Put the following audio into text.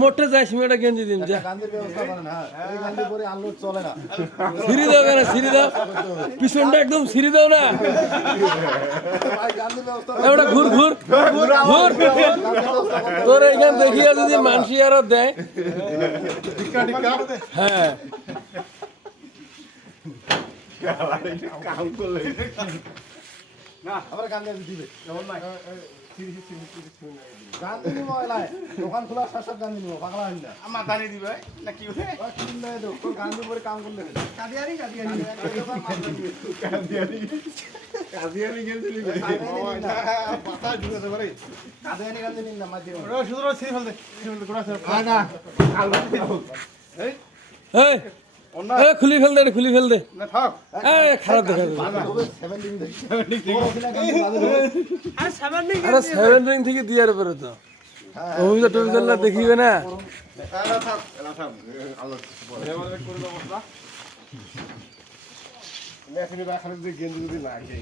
মোটে যাইস মেয়েটা গেঞ্জি দিন যা গান্ধীর ব্যবস্থা করেন হ্যাঁ এই গান্ধী পরে আনলোড চলে না সিঁড়ি দাও কেন সিঁড়ি দাও পিছনটা একদম সিঁড়ি দাও না ভাই গান্ধীর ব্যবস্থা এবারে ঘুর ঘুর ঘুর তোর এখান দেখিয়া যদি মানসি আরো দেয় হ্যাঁ আবার গান্ধী দিবে গান্ধী নিব এলাই দোকান খোলা শাসক গান্ধী নিব পাগলা হইল না মাথানি দিবে না কি বলে কিনলে তোর গান্ধী পরে কাম করলে কাদিয়ানি গেছিলি পাতা ঢুকে তো পারে কাদিয়ানি গান্ধী নিন না মাঝে ওরা শুধু ছিড়ে ফেলতে গোড়া না এই এই এ খুলি ফেল দে খুলি ফেল দে না থাক এই খারাপ দেখা যাবে আরে 7 রিং থেকে দিয়ার পরে তো অভিযোগ টভিযোগ দেখিবে না এলা থাক আল্লাহ এবারে করে ব্যবস্থা লেখনি রাখার যে গেঞ্জি যদি লাগে